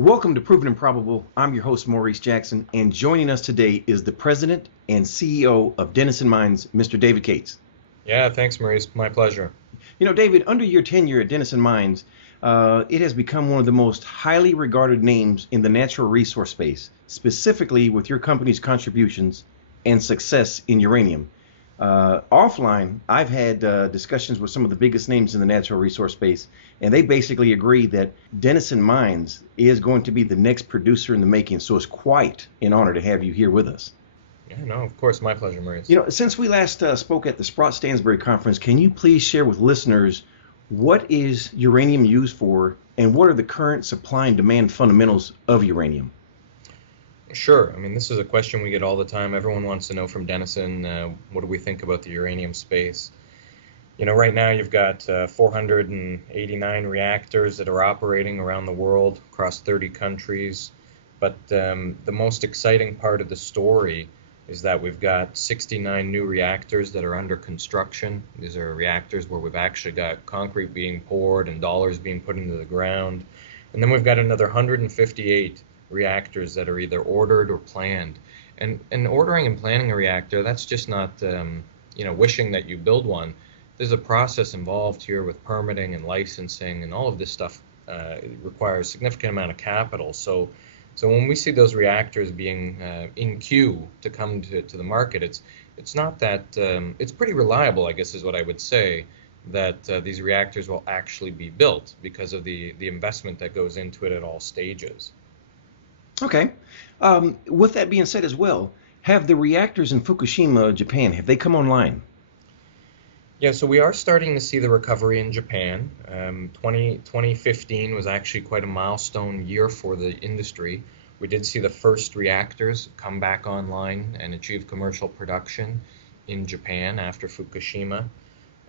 Welcome to Proven Improbable. I'm your host, Maurice Jackson, and joining us today is the President and CEO of Denison Mines, Mr. David Cates. Yeah, thanks, Maurice. My pleasure. You know, David, under your tenure at Denison Mines, it has become one of the most highly regarded names in the natural resource space, specifically with your company's contributions and success in uranium. Offline, I've had discussions with some of the biggest names in the natural resource space, and they basically agree that Denison Mines is going to be the next producer in the making. So it's quite an honor to have you here with us. Yeah, no, of course, my pleasure, Maurice. You know, since we last spoke at the Sprott-Stansberry conference, can you please share with listeners what is uranium used for, and what are the current supply and demand fundamentals of uranium? Sure. I mean, this is a question we get all the time. Everyone wants to know from Denison, what do we think about the uranium space? You know, right now you've got 489 reactors that are operating around the world across 30 countries. But the most exciting part of the story is that we've got 69 new reactors that are under construction. These are reactors where we've actually got concrete being poured and dollars being put into the ground. And then we've got another 158 reactors that are either ordered or planned. And ordering and planning a reactor, that's just not wishing that you build one. There's a process involved here with permitting and licensing, and all of this stuff requires a significant amount of capital. So when we see those reactors being in queue to come to the market, it's not that it's pretty reliable, I guess is what I would say, that these reactors will actually be built because of the investment that goes into it at all stages. Okay. With that being said as well, have the reactors in Fukushima, Japan, have they come online? Yeah, so we are starting to see the recovery in Japan. 2015 was actually quite a milestone year for the industry. We did see the first reactors come back online and achieve commercial production in Japan after Fukushima.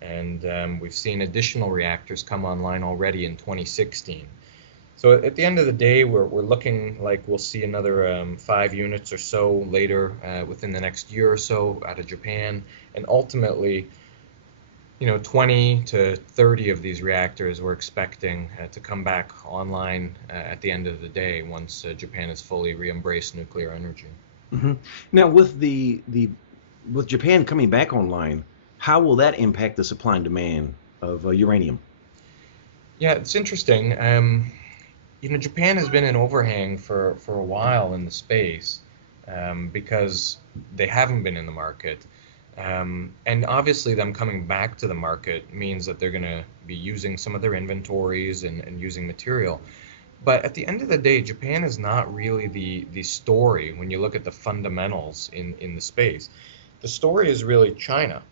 And we've seen additional reactors come online already in 2016. So at the end of the day, we're looking like we'll see another 5 units or so later within the next year or so out of Japan. And ultimately, 20 to 30 of these reactors we're expecting to come back online at the end of the day once Japan has fully re-embraced nuclear energy. Mm-hmm. Now, with with Japan coming back online, how will that impact the supply and demand of uranium? Yeah, it's interesting. Japan has been an overhang for a while in the space because they haven't been in the market. And obviously them coming back to the market means that they're going to be using some of their inventories and using material. But at the end of the day, Japan is not really the story when you look at the fundamentals in the space. The story is really China.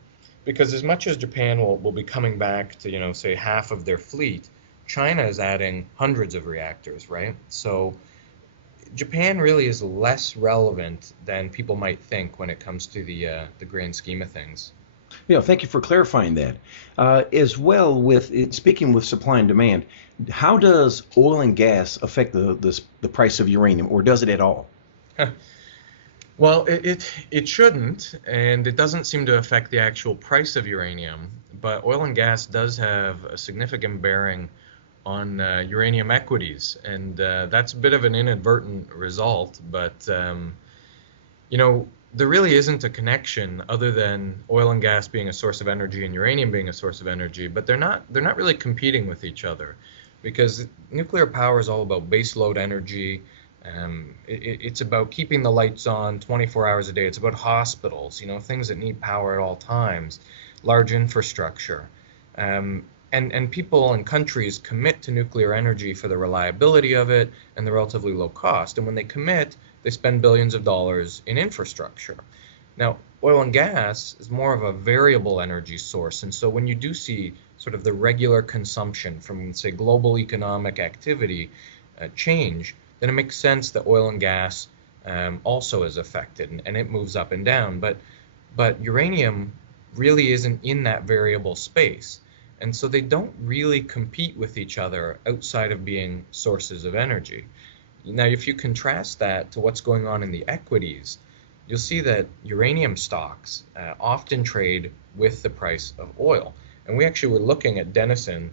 Because as much as Japan will be coming back to, say half of their fleet, China is adding hundreds of reactors, right? So Japan really is less relevant than people might think when it comes to the grand scheme of things. Yeah, thank you for clarifying that. As well, with speaking with supply and demand, how does oil and gas affect the price of uranium, or does it at all? Well, it shouldn't, and it doesn't seem to affect the actual price of uranium, but oil and gas does have a significant bearing on uranium equities, and that's a bit of an inadvertent result, but there really isn't a connection other than oil and gas being a source of energy and uranium being a source of energy, but they're not really competing with each other, because nuclear power is all about baseload energy. It's about keeping the lights on 24 hours a day. It's about hospitals, things that need power at all times, large infrastructure. And people and countries commit to nuclear energy for the reliability of it and the relatively low cost. And when they commit, they spend billions of dollars in infrastructure. Now, oil and gas is more of a variable energy source. And so when you do see sort of the regular consumption from, say, global economic activity change, then it makes sense that oil and gas also is affected, and it moves up and down. But uranium really isn't in that variable space. And so they don't really compete with each other outside of being sources of energy. Now, if you contrast that to what's going on in the equities, you'll see that uranium stocks often trade with the price of oil. And we actually were looking at Denison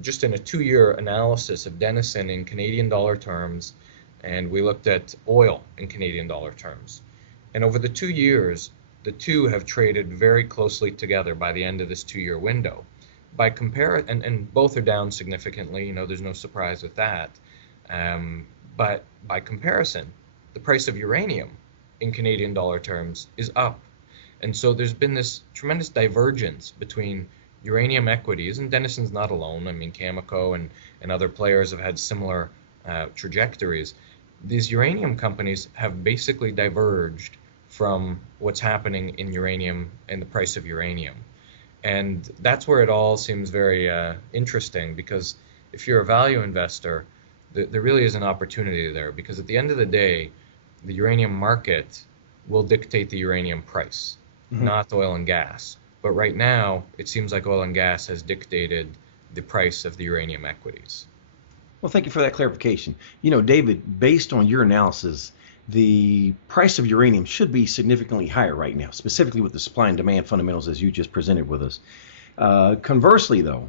just in a 2-year analysis of Denison in Canadian dollar terms, and we looked at oil in Canadian dollar terms. And over the 2 years, the two have traded very closely together by the end of this 2-year window. And both are down significantly, there's no surprise with that. But by comparison, the price of uranium in Canadian dollar terms is up. And so there's been this tremendous divergence between uranium equities, and Denison's not alone. I mean, Cameco and other players have had similar trajectories. These uranium companies have basically diverged from what's happening in uranium and the price of uranium. And that's where it all seems very interesting, because if you're a value investor, there really is an opportunity there, because at the end of the day, the uranium market will dictate the uranium price, not oil and gas. But right now, it seems like oil and gas has dictated the price of the uranium equities. Well, thank you for that clarification. David, based on your analysis, the price of uranium should be significantly higher right now, specifically with the supply and demand fundamentals as you just presented with us. Conversely, though,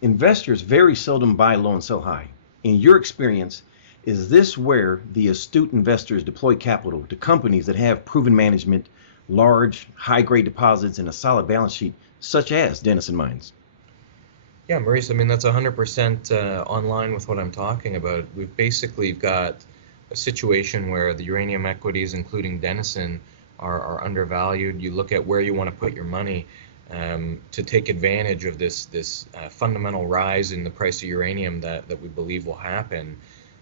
investors very seldom buy low and sell high. In your experience, is this where the astute investors deploy capital to companies that have proven management, large, high-grade deposits, and a solid balance sheet, such as Denison Mines? Yeah, Maurice, I mean, that's 100% online with what I'm talking about. We've basically got a situation where the uranium equities, including Denison, are undervalued. You look at where you want to put your money to take advantage of this fundamental rise in the price of uranium that we believe will happen.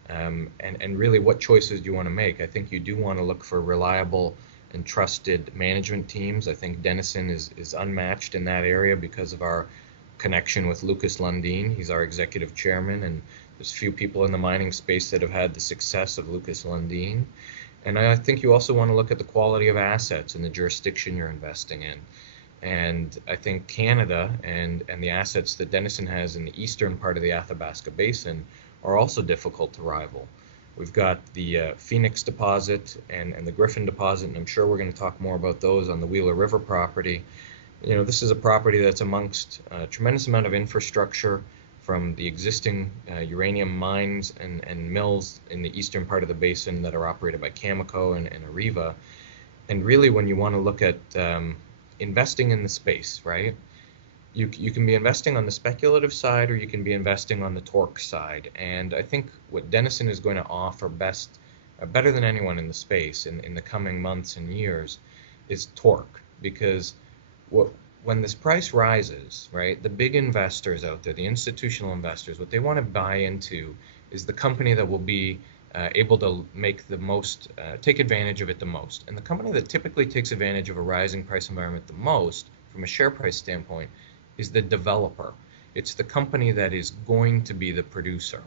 And really, what choices do you want to make? I think you do want to look for reliable and trusted management teams. I think Denison is unmatched in that area because of our connection with Lucas Lundin. He's our executive chairman, and there's few people in the mining space that have had the success of Lucas Lundin. And I think you also want to look at the quality of assets and the jurisdiction you're investing in. And I think Canada and the assets that Denison has in the eastern part of the Athabasca Basin are also difficult to rival. We've got the Phoenix deposit and the Griffin deposit, and I'm sure we're going to talk more about those on the Wheeler River property. This is a property that's amongst a tremendous amount of infrastructure from the existing uranium mines and mills in the eastern part of the basin that are operated by Cameco and Areva. And really, when you want to look at investing in the space, right? You can be investing on the speculative side, or you can be investing on the torque side. And I think what Denison is going to offer better than anyone in the space in the coming months and years is torque. Because when this price rises, right, the big investors out there, the institutional investors, what they want to buy into is the company that will be able to make the most, take advantage of it the most. And the company that typically takes advantage of a rising price environment the most, from a share price standpoint, is the developer. It's the company that is going to be the producer.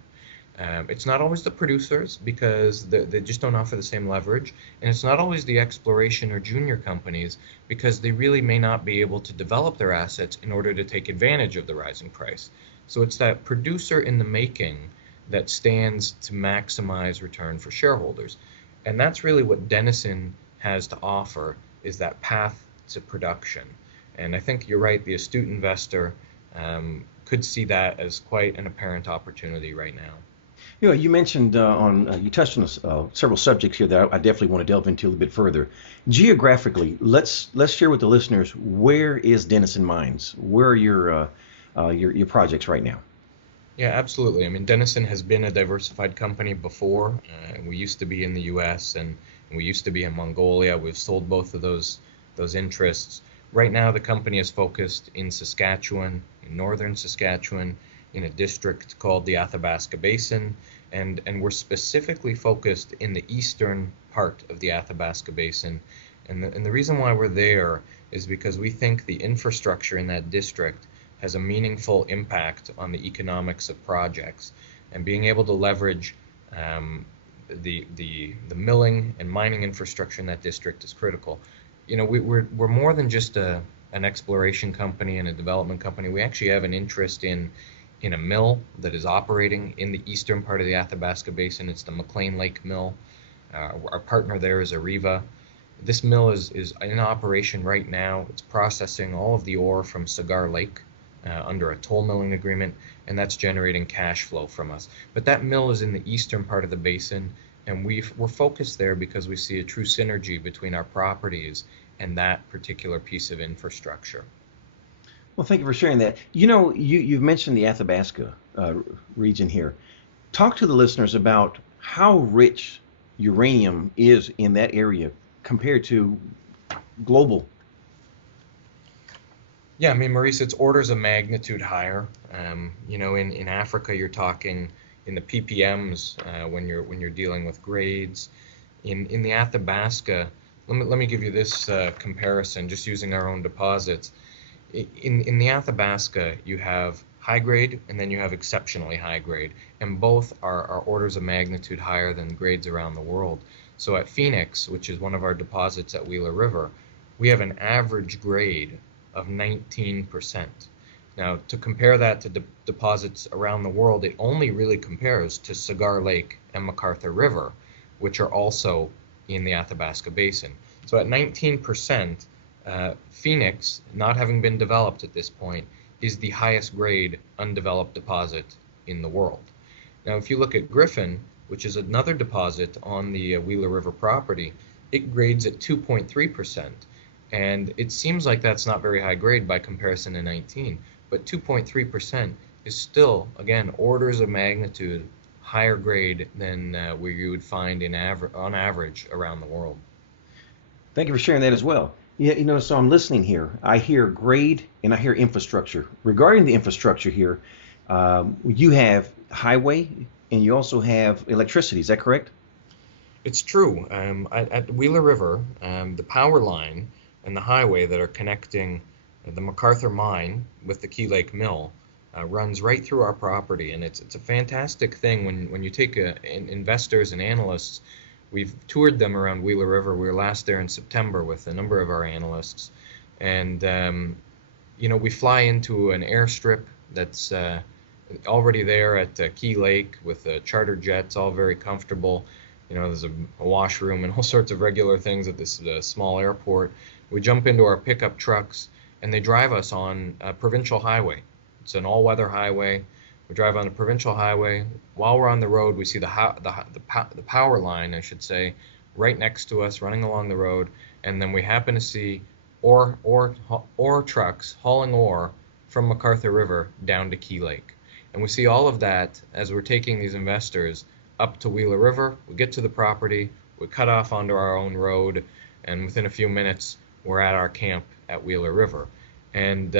It's not always the producers, because they just don't offer the same leverage, and it's not always the exploration or junior companies, because they really may not be able to develop their assets in order to take advantage of the rising price. So it's that producer in the making that stands to maximize return for shareholders. And that's really what Denison has to offer, is that path to production. And I think you're right, the astute investor could see that as quite an apparent opportunity right now. You mentioned you touched on several subjects here that I definitely want to delve into a little bit further. Geographically, let's share with the listeners, where is Denison Mines? Where are your projects right now? Yeah, absolutely. I mean, Denison has been a diversified company before. We used to be in the U.S. and we used to be in Mongolia. We've sold both of those interests. Right now, the company is focused in Saskatchewan, in northern Saskatchewan, in a district called the Athabasca Basin, and we're specifically focused in the eastern part of the Athabasca Basin. And the reason why we're there is because we think the infrastructure in that district has a meaningful impact on the economics of projects, and being able to leverage the milling and mining infrastructure in that district is critical. We're more than just an exploration company and a development company. We actually have an interest in a mill that is operating in the eastern part of the Athabasca Basin. It's the McLean Lake Mill. Our partner there is Areva. This mill is in operation right now. It's processing all of the ore from Cigar Lake, under a toll milling agreement, and that's generating cash flow from us. But that mill is in the eastern part of the basin, and we're focused there because we see a true synergy between our properties and that particular piece of infrastructure. Well, thank you for sharing that. You've mentioned the Athabasca region here. Talk to the listeners about how rich uranium is in that area compared to global. Yeah, I mean, Maurice, it's orders of magnitude higher. In Africa, you're talking in the ppms when you're dealing with grades. In the Athabasca, let me give you this comparison, just using our own deposits. In the Athabasca, you have high grade and then you have exceptionally high grade, and both are orders of magnitude higher than grades around the world. So at Phoenix, which is one of our deposits at Wheeler River, we have an average grade of 19%. Now, to compare that to deposits around the world, it only really compares to Cigar Lake and McArthur River, which are also in the Athabasca Basin. So at 19%, Phoenix, not having been developed at this point, is the highest grade undeveloped deposit in the world. Now, if you look at Griffin, which is another deposit on the Wheeler River property, it grades at 2.3%. And it seems like that's not very high grade by comparison to 19, but 2.3% is still, again, orders of magnitude higher grade than where you would find on average around the world. Thank you for sharing that as well. Yeah, so I'm listening here. I hear grade and I hear infrastructure. Regarding the infrastructure here, you have highway and you also have electricity. Is that correct? It's true. At Wheeler River, the power line and the highway that are connecting the McArthur mine with the Key Lake mill runs right through our property, and it's a fantastic thing when you take investors and analysts. We've toured them around Wheeler River. We were last there in September with a number of our analysts, and we fly into an airstrip that's already there at Key Lake with charter jets, all very comfortable. There's a washroom and all sorts of regular things at this small airport. We jump into our pickup trucks, and they drive us on a provincial highway. It's an all-weather highway. We drive on a provincial highway. While we're on the road, we see the power line, I should say, right next to us, running along the road. And then we happen to see ore trucks hauling ore from McArthur River down to Key Lake. And we see all of that as we're taking these investors up to Wheeler River. We get to the property, we cut off onto our own road, and within a few minutes, we're at our camp at Wheeler River. And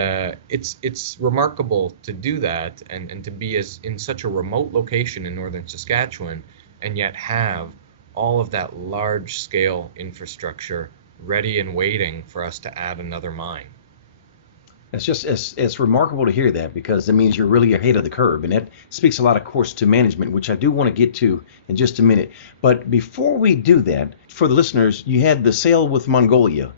it's remarkable to do that and to be in such a remote location in northern Saskatchewan and yet have all of that large-scale infrastructure ready and waiting for us to add another mine. It's remarkable to hear that, because it means you're really ahead of the curve, and that speaks a lot, of course, to management, which I do want to get to in just a minute. But before we do that, for the listeners, you had the sale with Mongolia,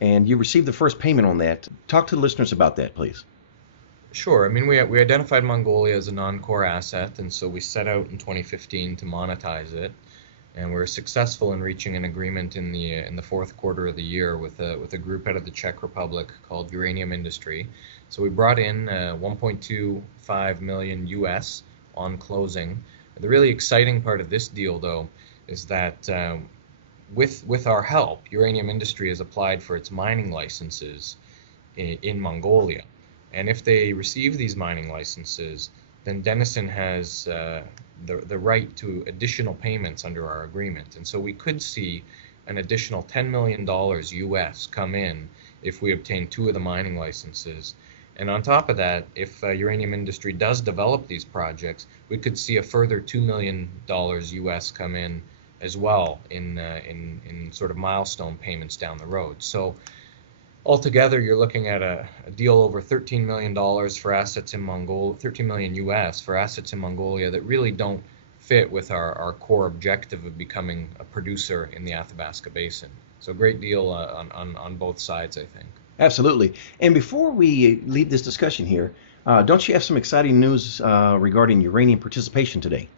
and you received the first payment on that. Talk to the listeners about that, please. Sure. I mean, we identified Mongolia as a non-core asset, and so we set out in 2015 to monetize it. And we were successful in reaching an agreement in the fourth quarter of the year with a group out of the Czech Republic called Uranium Industry. So we brought in 1.25 million US on closing. The really exciting part of this deal, though, is that with our help, Uranium Industry has applied for its mining licenses in Mongolia. And if they receive these mining licenses, then Denison has the right to additional payments under our agreement. And so we could see an additional $10 million US come in if we obtain 2 of the mining licenses. And on top of that, if Uranium Industry does develop these projects, we could see a further $2 million US come in as well in sort of milestone payments down the road. So altogether, you're looking at a deal over $13 million for assets in Mongolia, $13 million US for assets in Mongolia that really don't fit with our core objective of becoming a producer in the Athabasca Basin. So great deal on both sides, I think. Absolutely. And before we leave this discussion here, don't you have some exciting news regarding uranium participation today?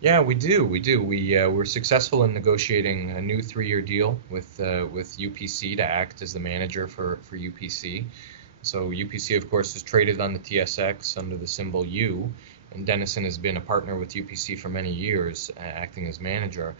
Yeah, we do. We were successful in negotiating a new 3-year deal with UPC to act as the manager for UPC. So UPC, of course, is traded on the TSX under the symbol U, and Denison has been a partner with UPC for many years, acting as manager.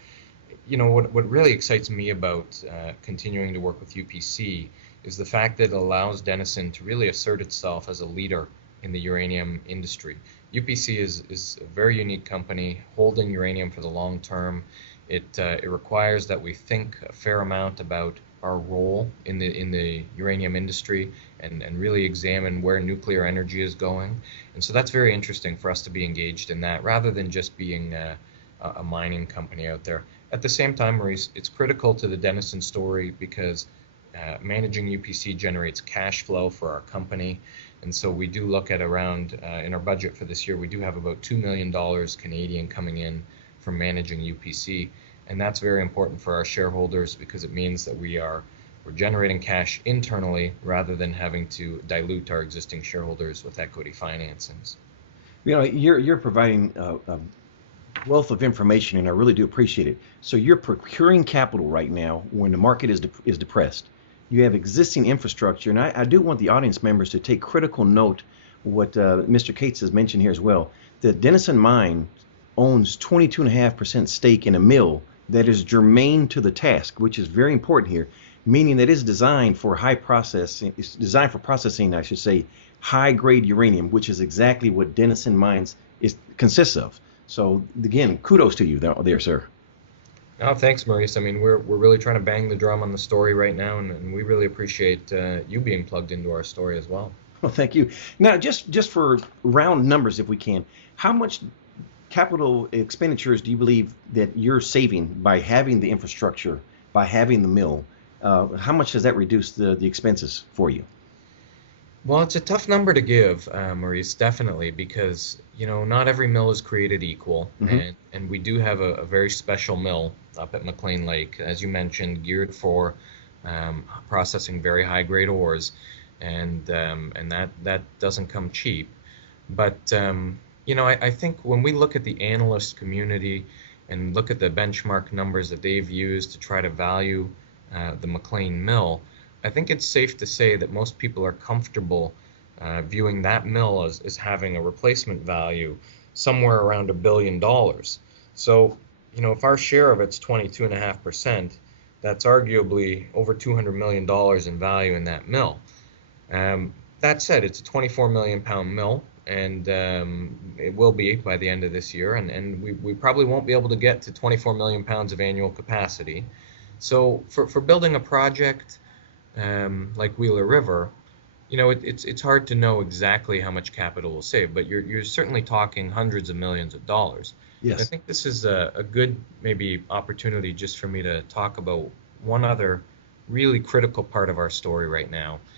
What really excites me about continuing to work with UPC is the fact that it allows Denison to really assert itself as a leader in the uranium industry. UPC is a very unique company, holding uranium for the long term. It requires that we think a fair amount about our role in the uranium industry, and really examine where nuclear energy is going. And so that's very interesting for us to be engaged in that, rather than just being a mining company out there. At the same time, Maurice, it's critical to the Denison story because managing UPC generates cash flow for our company. And so we do look at around, in our budget for this year, we do have about $2 million Canadian coming in from managing UPC. And that's very important for our shareholders because it means that we're generating cash internally rather than having to dilute our existing shareholders with equity financings. You're providing a wealth of information, and I really do appreciate it. So you're procuring capital right now when the market is depressed. You have existing infrastructure, and I do want the audience members to take critical note of what Mr. Cates has mentioned here as well. The Denison Mine owns 22.5% stake in a mill that is germane to the task, which is very important here, meaning that it's designed for it's designed for processing, I should say, high-grade uranium, which is exactly what Denison Mines consists of. So again, kudos to you there, sir. Oh, thanks, Maurice. I mean, we're really trying to bang the drum on the story right now, and we really appreciate you being plugged into our story as well. Well, thank you. Now, just for round numbers, if we can, how much capital expenditures do you believe that you're saving by having the infrastructure, by having the mill? How much does that reduce the expenses for you? Well, it's a tough number to give, Maurice, definitely, because not every mill is created equal, and we do have a very special mill up at McLean Lake, as you mentioned, geared for processing very high-grade ores, and that doesn't come cheap. But I think when we look at the analyst community and look at the benchmark numbers that they've used to try to value the McLean mill, I think it's safe to say that most people are comfortable viewing that mill as having a replacement value somewhere around $1 billion. So, if our share of it's 22.5%, that's arguably over $200 million in value in that mill. That said, it's a 24 million pound mill, and it will be by the end of this year, and we probably won't be able to get to 24 million pounds of annual capacity. So for building a project like Wheeler River, it's hard to know exactly how much capital will save, but you're certainly talking hundreds of millions of dollars. Yes. I think this is a good maybe opportunity just for me to talk about one other really critical part of our story right now,